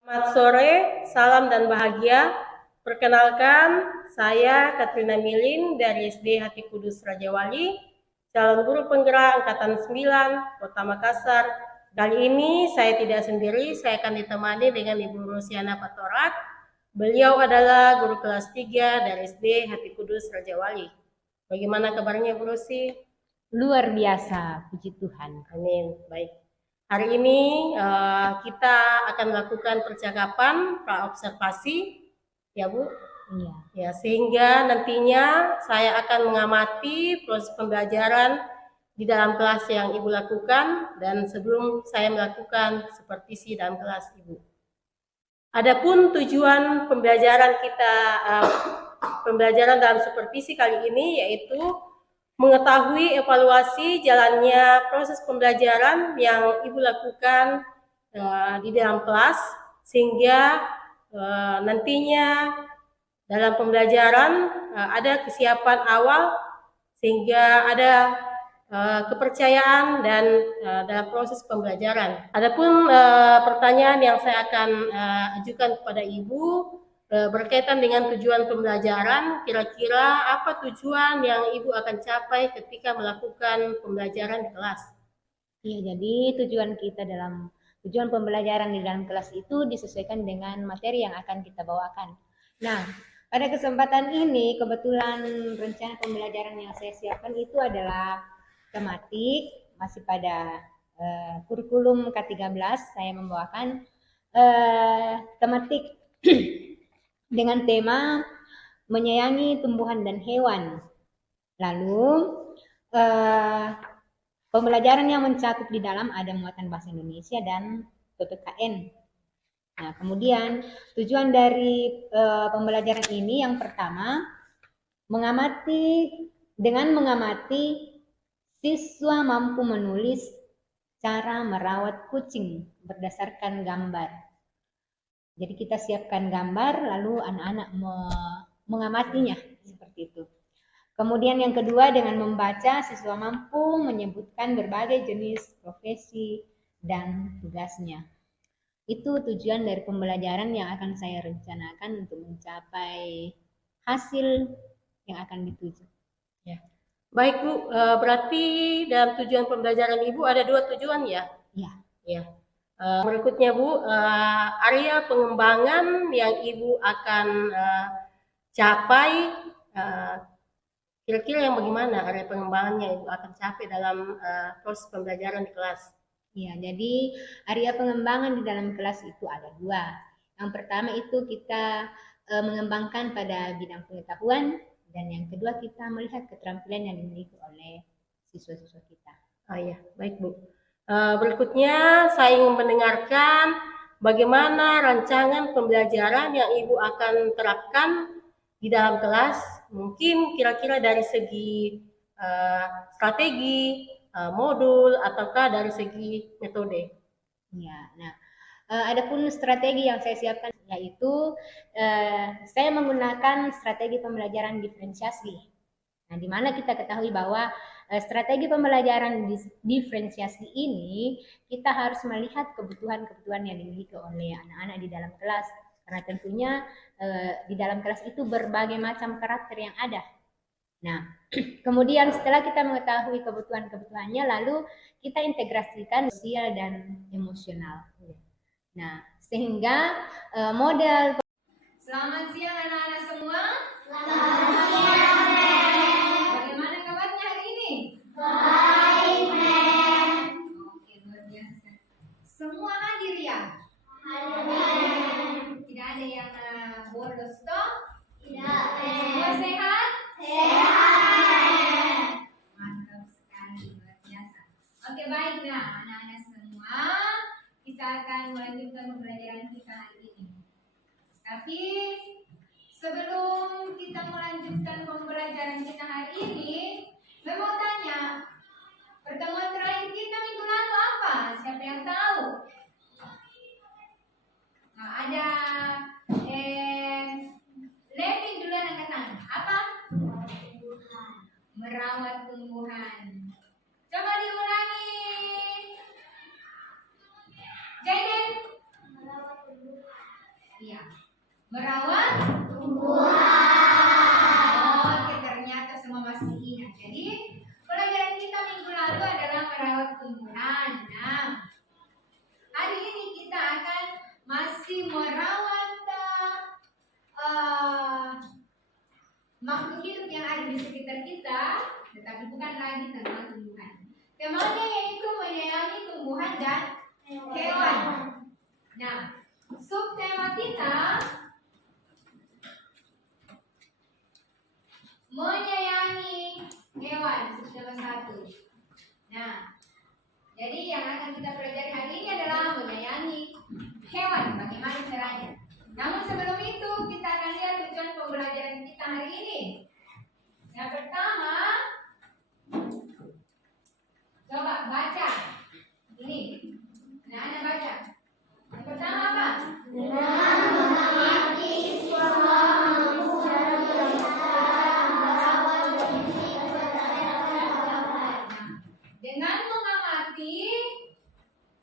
Selamat sore, salam dan bahagia. Perkenalkan, saya Katrina Milin dari SD Hati Kudus Raja Wali, calon guru penggerak Angkatan 9, Kota Makassar. Kali ini saya tidak sendiri, saya akan ditemani dengan Ibu Rosiana Patorak. Beliau adalah guru kelas 3 dari SD Hati Kudus Raja Wali. Bagaimana kabarnya Bu Rosi? Luar biasa, puji Tuhan. Amin, baik. Hari ini kita akan melakukan percakapan praobservasi, ya Bu. Iya. Ya, sehingga nantinya saya akan mengamati proses pembelajaran di dalam kelas yang Ibu lakukan dan sebelum saya melakukan supervisi dalam kelas Ibu. Adapun tujuan pembelajaran kita, pembelajaran dalam supervisi kali ini yaitu mengetahui evaluasi jalannya proses pembelajaran yang Ibu lakukan di dalam kelas sehingga nantinya dalam pembelajaran ada kesiapan awal sehingga ada kepercayaan dan dalam proses pembelajaran. Adapun pertanyaan yang saya akan ajukan kepada Ibu berkaitan dengan tujuan pembelajaran, kira-kira apa tujuan yang Ibu akan capai ketika melakukan pembelajaran di kelas? Iya, jadi tujuan pembelajaran di dalam kelas itu disesuaikan dengan materi yang akan kita bawakan. Nah, pada kesempatan ini kebetulan rencana pembelajaran yang saya siapkan itu adalah tematik, masih pada kurikulum K13. Saya membawakan tematik dengan tema menyayangi tumbuhan dan hewan. Lalu pembelajaran yang mencakup di dalam ada muatan bahasa Indonesia dan PPKN. Nah, kemudian tujuan dari pembelajaran ini yang pertama mengamati siswa mampu menulis cara merawat kucing berdasarkan gambar. Jadi kita siapkan gambar lalu anak-anak mengamatinya seperti itu. Kemudian yang kedua dengan membaca siswa mampu menyebutkan berbagai jenis profesi dan tugasnya. Itu tujuan dari pembelajaran yang akan saya rencanakan untuk mencapai hasil yang akan dituju. Ya. Baik Bu, berarti dalam tujuan pembelajaran Ibu ada 2 tujuan ya? Ya. Ya. Berikutnya Bu, area pengembangan yang Ibu akan capai, kira-kira yang bagaimana area pengembangan yang Ibu akan capai dalam proses pembelajaran di kelas? Ya, jadi area pengembangan di dalam kelas itu ada 2. Yang pertama itu kita mengembangkan pada bidang pengetahuan dan yang kedua kita melihat keterampilan yang dimiliki oleh siswa-siswa kita. Oh iya, baik Bu. Berikutnya saya ingin mendengarkan bagaimana rancangan pembelajaran yang Ibu akan terapkan di dalam kelas. Mungkin kira-kira dari segi strategi, modul, ataukah dari segi metode. Ya, nah adapun strategi yang saya siapkan yaitu saya menggunakan strategi pembelajaran diferensiasi. Nah, di mana kita ketahui bahwa strategi pembelajaran diferensiasi ini kita harus melihat kebutuhan-kebutuhan yang dimiliki oleh anak-anak di dalam kelas. Karena tentunya di dalam kelas itu berbagai macam karakter yang ada. Nah, kemudian setelah kita mengetahui kebutuhan-kebutuhannya, lalu kita integrasikan sosial dan emosional. Nah, sehingga model. Selamat siang anak-anak semua. Selamat siang, Mem. Bagaimana kabarnya hari ini? Baik, Mem. Oke, luar biasa. Semua hadir ya? Hadir. Tidak ada yang bolos toh? Tidak, Mem. Semua sehat? Sehat. Mantap sekali, luar biasa. Oke, baik nah anak-anak semua, kita akan melanjutkan pembelajaran kita hari ini. Tapi sebelum kita melanjutkan pembelajaran kita hari ini, saya mau tanya, pertemuan terakhir kita minggu lalu apa? Siapa yang tahu? Nah, ada Levin duluan angkat tangan. Apa? Merawat tumbuhan. Coba diulangi. Jaden? Merawat Oke, ternyata semua masih ingat. Jadi pelajaran kita minggu lalu adalah merawat tumbuhan. Nah, hari ini kita akan masih merawat makhluk hidup yang ada di sekitar kita, tetapi bukan lagi tentang tumbuhan. Temanya yaitu menyayangi tumbuhan dan hewan. Nah, subtema kita menyayangi hewan, subtema 1. Nah, jadi yang akan kita pelajari hari ini adalah menyayangi hewan. Bagaimana caranya? Namun sebelum itu kita akan lihat tujuan pembelajaran kita hari ini. Yang pertama, coba baca. Ini, anak-anak baca. Yang pertama apa? Dengan mengamati,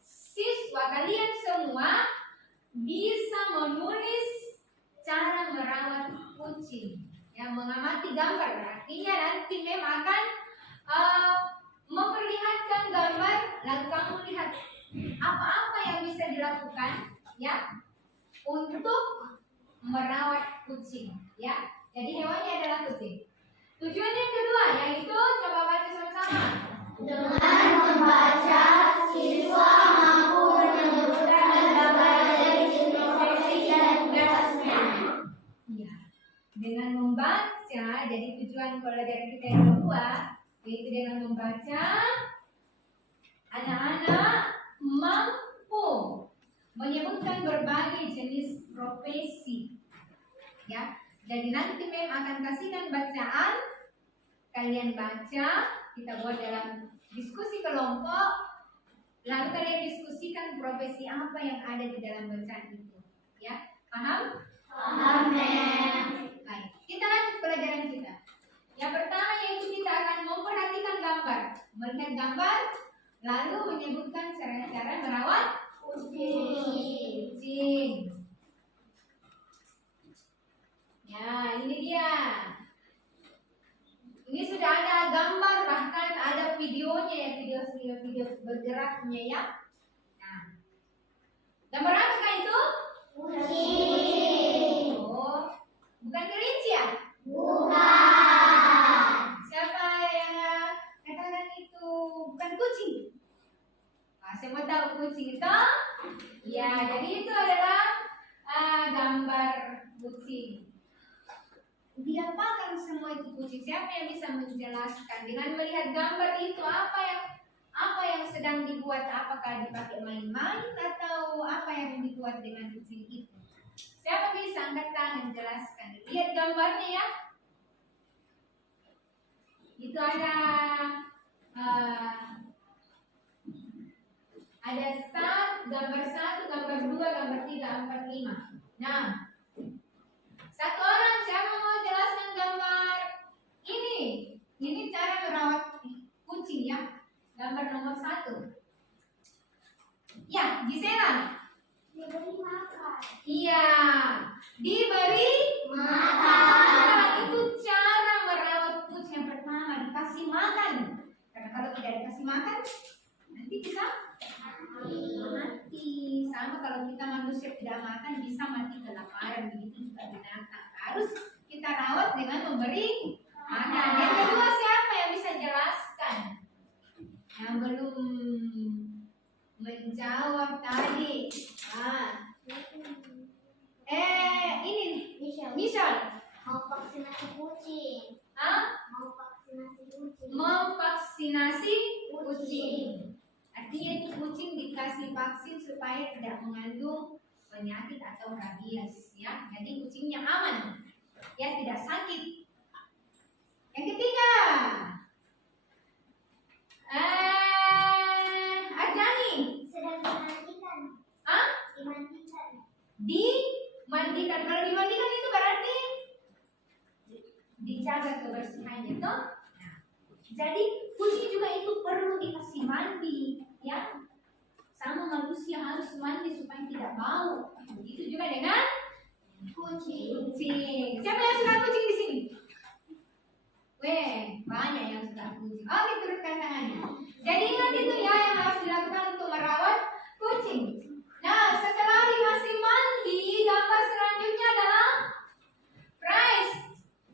siswa kalian semua bisa menulis cara merawat kucing. Yang mengamati gambar, artinya nanti mem akan memperlihatkan gambar, lalu kamu lihat apa-apa yang bisa dilakukan, ya, untuk merawat kucing, ya. Jadi hewannya adalah kucing. Tujuan yang kedua yaitu coba baca sama-sama. Dengan membaca, siswa mampu menyebutkan berbagai profesi dan tugasnya. Ya. Dengan membaca, jadi tujuan pelajaran kita yang kedua yaitu dengan membaca, anak-anak mampu menyebutkan berbagai jenis profesi. Ya. Jadi nanti mem akan kasihkan bacaan, kalian baca, kita buat dalam diskusi kelompok, lalu kalian diskusikan profesi apa yang ada di dalam bacaan itu. Ya, paham? Paham, Mem. Baik, kita lanjut pelajaran kita. Yang pertama yaitu kita akan memperhatikan gambar, melihat gambar, lalu menyebutkan cara-cara merawat kucing. Ya, ini dia. Ini sudah ada gambar, bahkan ada videonya ya, video bergeraknya ya. Nah, gambar apa itu? Kucing. Oh, bukan kelinci ya? Bukan. Siapa yang katakan itu bukan kucing? Nah, semua tahu kucing itu? Ya, jadi itu adalah gambar kucing. Diapakan semua itu kucing? Siapa yang bisa menjelaskan dengan melihat gambar itu apa yang sedang dibuat? Apakah dipakai main-main atau apa yang dibuat dengan kucing itu? Siapa bisa angkat tangan menjelaskan? Lihat gambarnya ya. Itu ada gambar 1, gambar 2, gambar 3, 4, 5. Nah, satu orang siapa mau jelaskan gambar ini? Ini cara merawat kucing ya. Gambar nomor 1. Ya, Gisela. Diberi makan. Iya, diberi Makan. Nah, itu cara merawat kucing. Yang pertama dikasih makan. Karena kalau tidak dikasih makan, nanti bisa mati. Sama kalau kita manusia tidak makan bisa mati kelaparan. Begitu juga binatang. Harus kita rawat dengan memberi makan. Yang kedua siapa yang bisa jelaskan? Yang belum menjawab tadi. Ini Misal. Mau vaksinasi kucing. Mau vaksinasi kucing. Memvaksinasi kucing. Artinya itu kucing dikasih vaksin supaya tidak mengandung penyakit atau rabies ya. Jadi kucingnya aman. Ya, tidak sakit. Yang ketiga. Arjani. Sedang dimandikan. Dimandikan. Dimandikan. Kalau dimandikan itu berarti dijaga kebersihannya toh. Nah, jadi kucing juga itu perlu dikasih mandi ya. Sama manusia harus mandi supaya tidak bau. Begitu juga dengan Kucing. Kucing. Siapa yang suka kucing di sini? Weh, banyak yang suka kucing. Oke, turunkan tangannya. Jadi ingat itu ya yang harus dilakukan untuk merawat kucing. Nah, setelah dikasih mandi, gambar selanjutnya adalah price.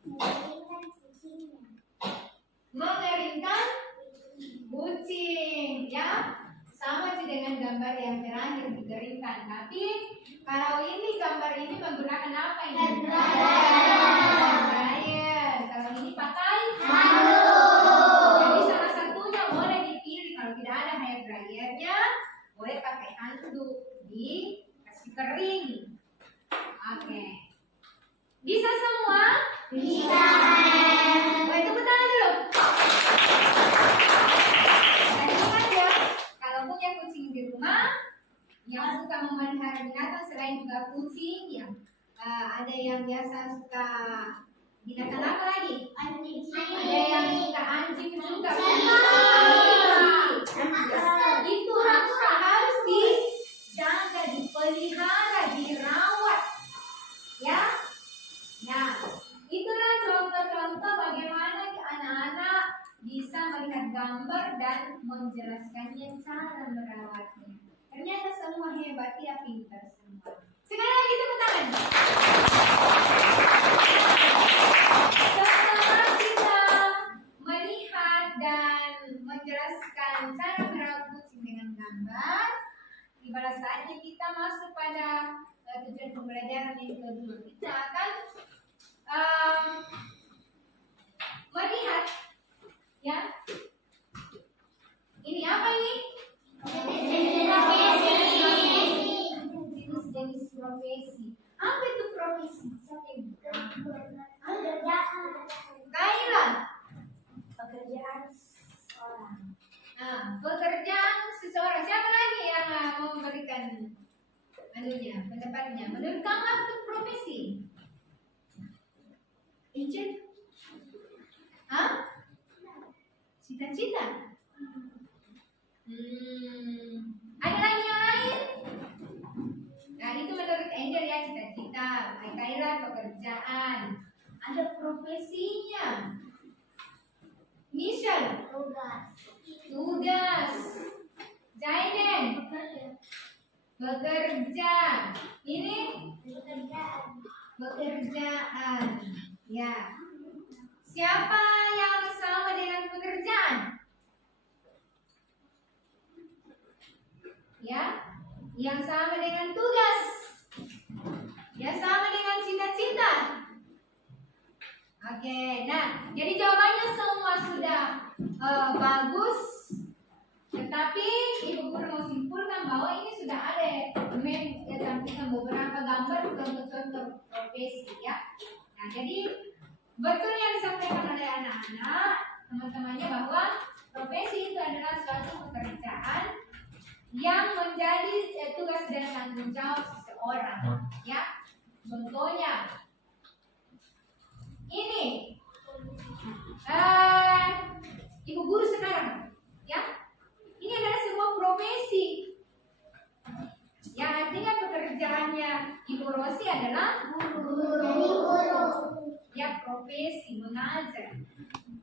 Mengeringkan kucingnya. Mengeringkan kucing, ya. Sama sih dengan gambar yang terakhir dikeringkan. Tapi kalau ini gambar ini menggunakan apa ini? Hair dryer. Kalau ini pakai handuk. Jadi salah satunya boleh dipilih. Kalau tidak ada hair dryernya, boleh pakai handuk dikasih kering. Oke. Bisa semua? Bisa. Boleh tepuk tangan dulu. Jadi ingat ya, kalau punya kucing di rumah yang suka memelihara binatang selain juga kucing, ya ada yang biasa suka binatang apa lagi? Anjing. Ada yang suka anjing juga. Itu harus dijaga, dipelihara, dirawat, ya. Nah, itulah contoh-contoh bagaimana anak-anak bisa melihat gambar dan menjelaskannya cara merawatnya. Ternyata semua hebat, ya, pintar semua. Sekali lagi tepuk tangan. Setelah kita melihat dan menjelaskan cara merawat kucing dengan gambar, tibalah saatnya kita masuk pada tujuan pembelajaran yang kedua. Kita akan melihat, ya, ini apa ini? Jenis profesi. Apa itu profesi? Siapa yang Kaila. Pekerjaan seorang. Nah, pekerjaan seseorang. Siapa lagi yang mau memberikan pendapatnya? Menurut kamu apa itu profesi? Ijin? Hah? Cita-cita? Ada lagi yang lain? Nah, itu menurut Angel ya, cita-cita. Kaila pekerjaan. Ada profesinya. Mission. Tugas. Jaiden. Bekerja. Ini pekerjaan. Ya. Siapa yang sama dengan pekerjaan? Ya. Yang sama dengan tugas. Ya, sama dengan cita-cita. Oke, nah, jadi jawabannya semua sudah bagus. Tetapi Ibu Guru mau simpulkan bahwa ini sudah ada tampilkan beberapa gambar contoh-contoh profesi, ya. Nah, jadi betul yang disampaikan oleh anak-anak, teman-temannya, bahwa profesi itu adalah suatu pekerjaan yang menjadi tugas dan tanggung jawab seseorang, ya. Contohnya ini Ibu Guru sekarang, ya. Ini adalah sebuah profesi, yang artinya pekerjaannya Ibu Rosi adalah guru. Ya, profesi mengajar.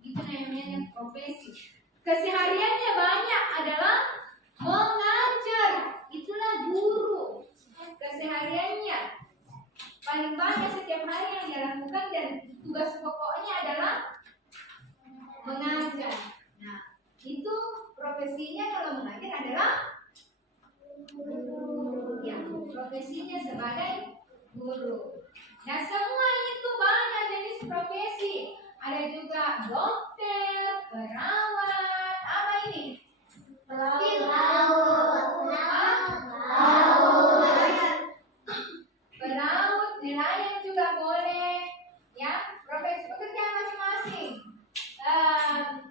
Itu namanya profesi. Kesehariannya banyak adalah mengajar. Itulah guru. Kesehariannya paling banyak setiap hari yang dia lakukan dan tugas pokoknya adalah mengajar. Nah, itu profesinya kalau mengajar adalah ya, profesinya sebagai guru. Nah, semua itu banyak jenis profesi. Ada juga dokter, perawat, apa ini? Pelaut, nelayan juga boleh, ya. Profesi pekerjaan masing-masing.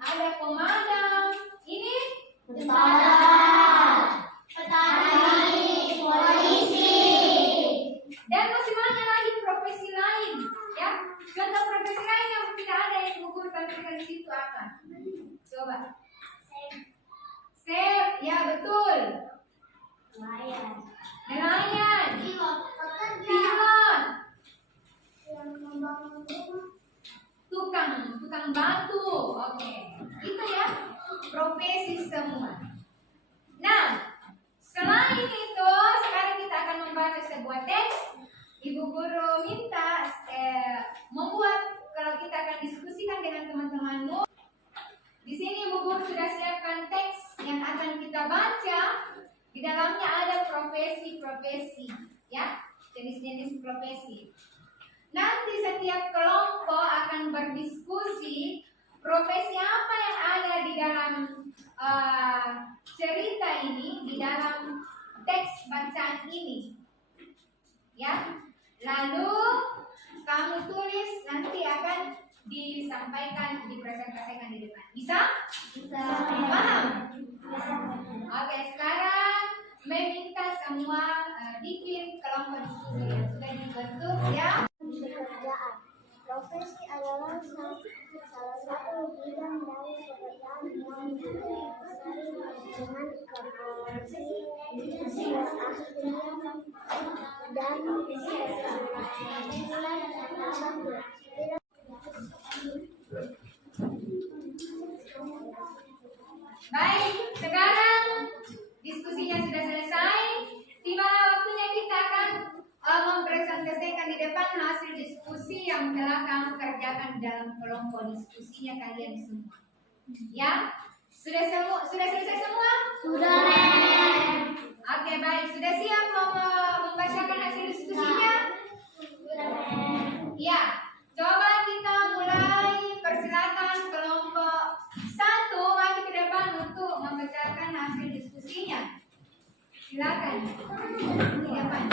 Ada pemadam, ini Petani, polisi. dan masih banyak lagi profesi lain, ya. Contoh profesi lain yang tidak ada yang Ibu Guru tampilkan di situ apa? tukang batu. Oke, itu ya profesi semua. Nah, selain itu sekarang kita akan membaca sebuah teks. Ibu guru minta membuat, kalau kita akan diskusikan dengan teman-temanmu. Di sini Ibu guru sudah siapkan teks yang akan kita baca. Di dalamnya ada profesi-profesi, ya, jenis-jenis profesi. Nanti setiap kelompok akan berdiskusi profesi apa yang ada di dalam cerita ini, di dalam teks bacaan ini, ya. Lalu kamu tulis, nanti akan disampaikan, dipresentasikan di depan. Bisa? Bisa. Paham? Oke, sekarang meminta semua bikin kelompok diskusi yang sudah dibentuk, ya. Pekerjaan. Profesi adalah salah satu bidang dari pekerjaan yang dengan keahlian dan Baik, sekarang diskusinya sudah selesai. Tiba waktunya kita akan mempresentasikan di depan hasil diskusi yang telah kamu kerjakan dalam kelompok diskusinya kalian semua. Ya, sudah selesai semua? Sudah. Oke, baik. Sudah siap membacakan hasil diskusinya? Ya, coba kita mulai. Persilakan kelompok 1 maju ke depan untuk membacakan hasil diskusinya. Silakan. Di depan.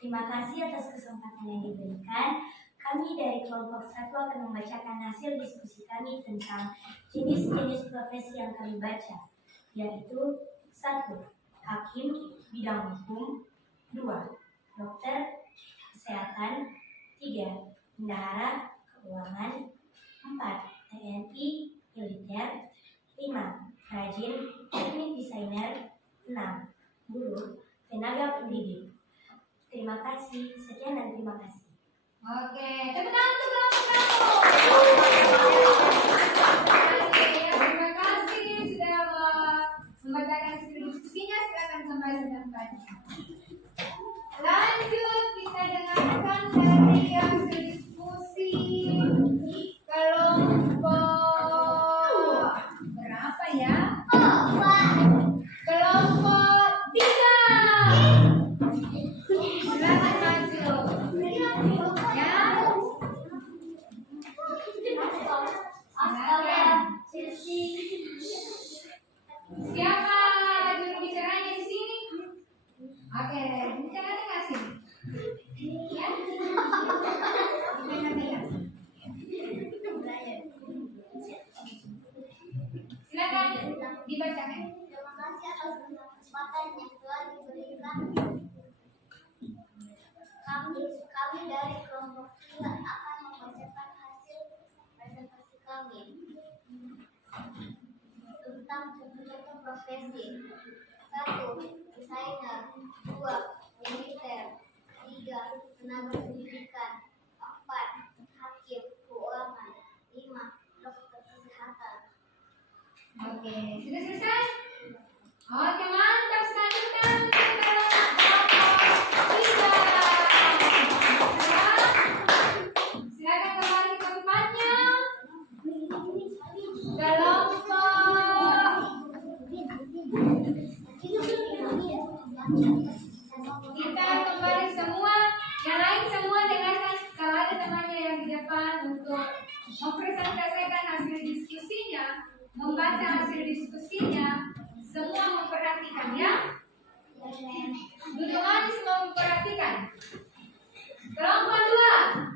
Terima kasih atas kesempatan yang diberikan. Kami dari kelompok 1 akan membacakan hasil diskusi kami tentang jenis-jenis profesi yang kami baca, yaitu 1. Hakim, bidang hukum. 2. Dokter, kesehatan. 3. Bendahara, keuangan. 4. TNI, militer. 5. Rajin, teknik desainer. 6. Guru, tenaga pendidik. Terima kasih, sekian dan terima kasih. Oke, tepuk tangan untuk kelompok kamu. Terima kasih sudah membacakan diskusinya. Silakan kembali ke tempatnya. Lanjut, kita dengarkan dari hasil diskusi kelompok berapa ya? Kelompok 3. Silakan maju. Ya. Siapa juru bicaranya di sini? Oke, bicaranya kasih. Ya. Silakan dibacakan. Terima kasih atas kesempatan yang telah diberikan. Kami dari kelompok 3 akan membacakan hasil presentasi kami tentang contoh-contoh profesi. 1. Desainer. 2. Militer. 3. Tenaga pendidikan. 4. Hakim, keuangan. 5. Dokter kesehatan. Oke, sudah selesai? Oke, mantap sekali. Silakan kembali ke tempatnya. Kita kembali semua. Yang lain semua dengarkan. Kalau ada temannya yang di depan untuk mempresentasikan hasil diskusinya, membaca hasil diskusinya, semua memperhatikan ya. Duduk manis semua memperhatikan. Kelompok 2.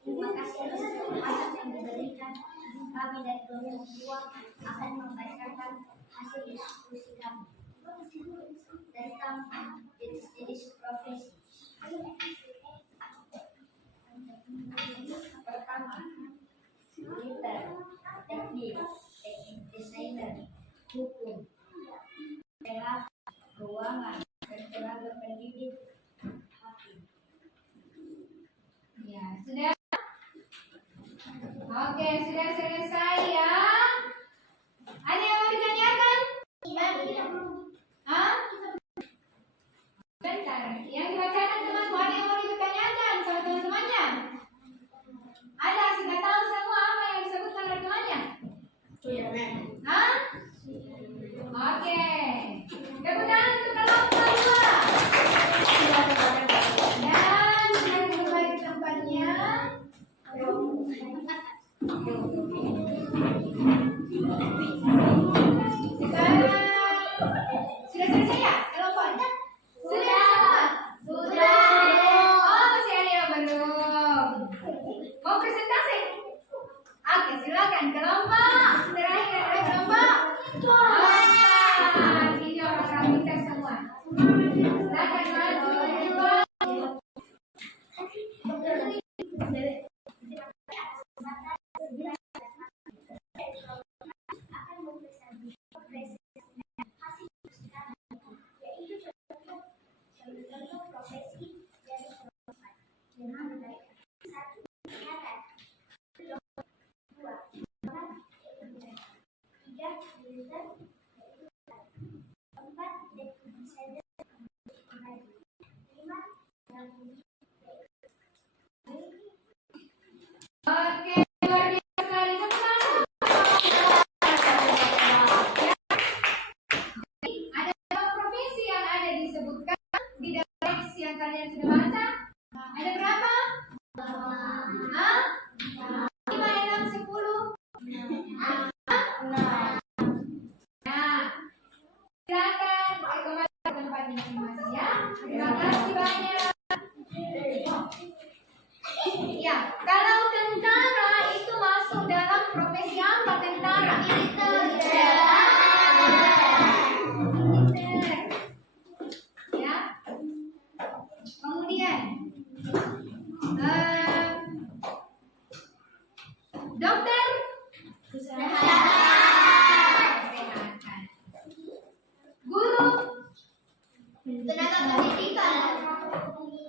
Terima kasih atas kesempatan yang diberikan. Kami dari kelompok 2 akan membacakan hasil diskusi kami Sudah? Oke, sudah selesai ya. Ada yang mau ditanyakan? Hah? Bentar. Yang dibacakan temanku, ada yang mau ditanyakan sama teman-temannya? Ada, sudah tahu semua apa yang disebutkan oleh temannya? Hah? Oke. Tepuk tangan untuk kelompok 2. Dan sudah kembali ke tempatnya. Sekarang sudah selesai ya kelompoknya? Sudah semua? Sudah. Oh, masih ada yang belum. Mau presentasi? Oke, silakan kelompok terakhir adalah kelompok. Ini orang kita semua. Silakan maju. Oke, luar biasa sekali. Ada berapa provinsi yang ada disebutkan di dalam teks yang kalian sudah baca? Ada berapa? Hah? 5, 6, 10? Nah, silakan kembali ke tempat masing-masing ya. Terima kasih banyak. Ya, kalau tentara itu masuk dalam profesi apa tentara? Militer. Ya. Kemudian dokter kesehatan. Guru Tenaga pendidikan.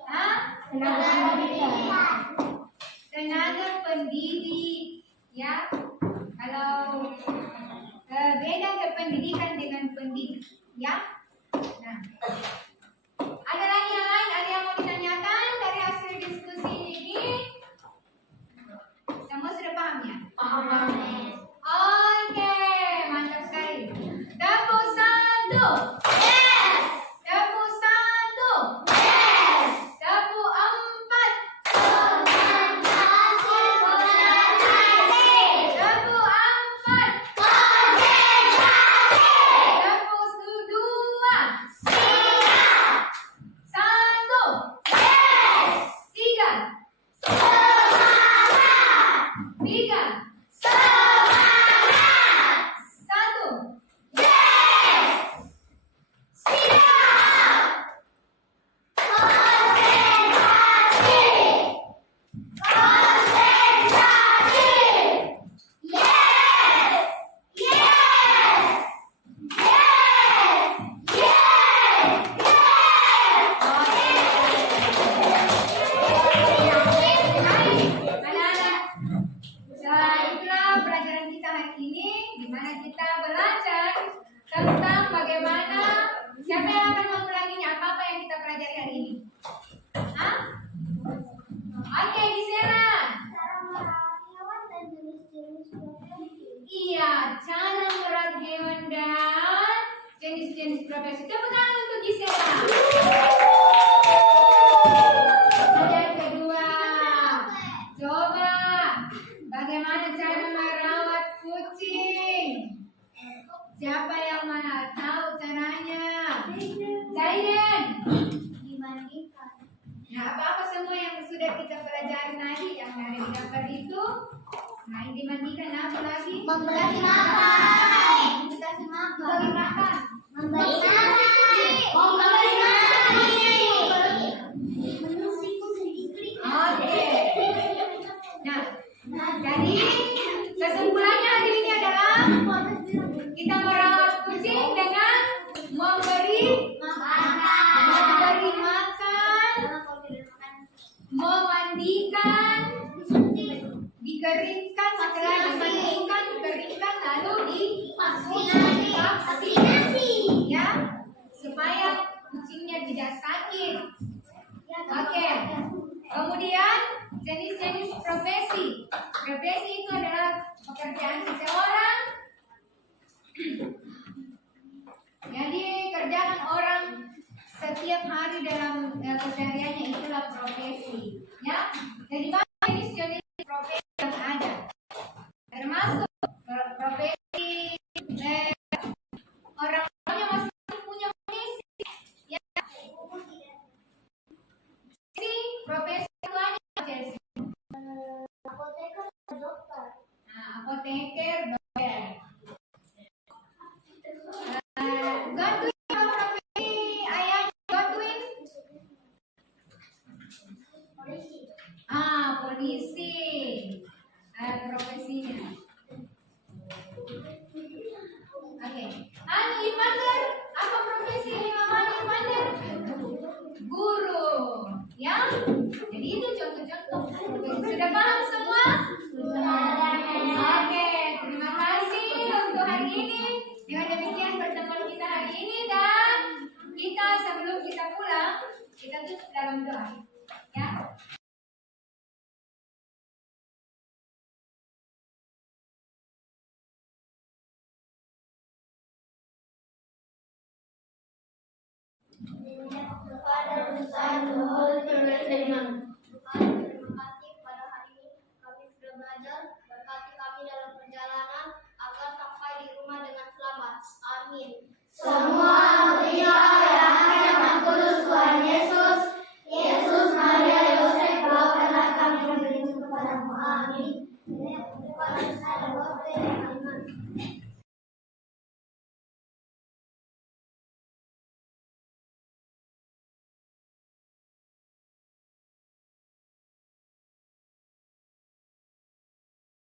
Hah? Tenaga pendidikan. Tenaga pendidik ya. Kalau beda kependidikan dengan pendidik ya. Nah, ada lagi yang lain? Ada yang mau ditanyakan dari hasil diskusi ini? Semua sudah paham ya? Paham. Oke, mantap sekali. Tepuk 1. Tepuk 1. Tepuk 4. Tepuk 4. Tepuk 2. 1. 3. 3. 'Ikan diberikan, setelah dimandikan, diberikan, lalu divaksinasi, ya, supaya kucingnya tidak sakit. Oke. Kemudian jenis-jenis profesi. Profesi itu adalah pekerjaan seseorang. Jadi kerjaan orang setiap hari dalam kesehariannya itulah profesi, ya. Jadi banyak jenis-jenis profesi yang ada, termasuk profesi orang-orangnya masih punya profesi, ya. Jadi profesi tuanya profesi. Apoteker, dokter. Nah, apoteker, dokter. Godwin, profesi ayah Godwin. Polisi. Polisi. Profesinya. Oke. Hani Ivander, apa profesi Hani Ivander? Guru, ya. Jadi itu contoh-contoh. Sudah paham semua? Oke, terima kasih untuk hari ini. Dengan demikian pertemuan kita hari ini, dan kita sebelum kita pulang, kita tutup dalam doa, ya. Father, the Son, the Holy Spirit, amen.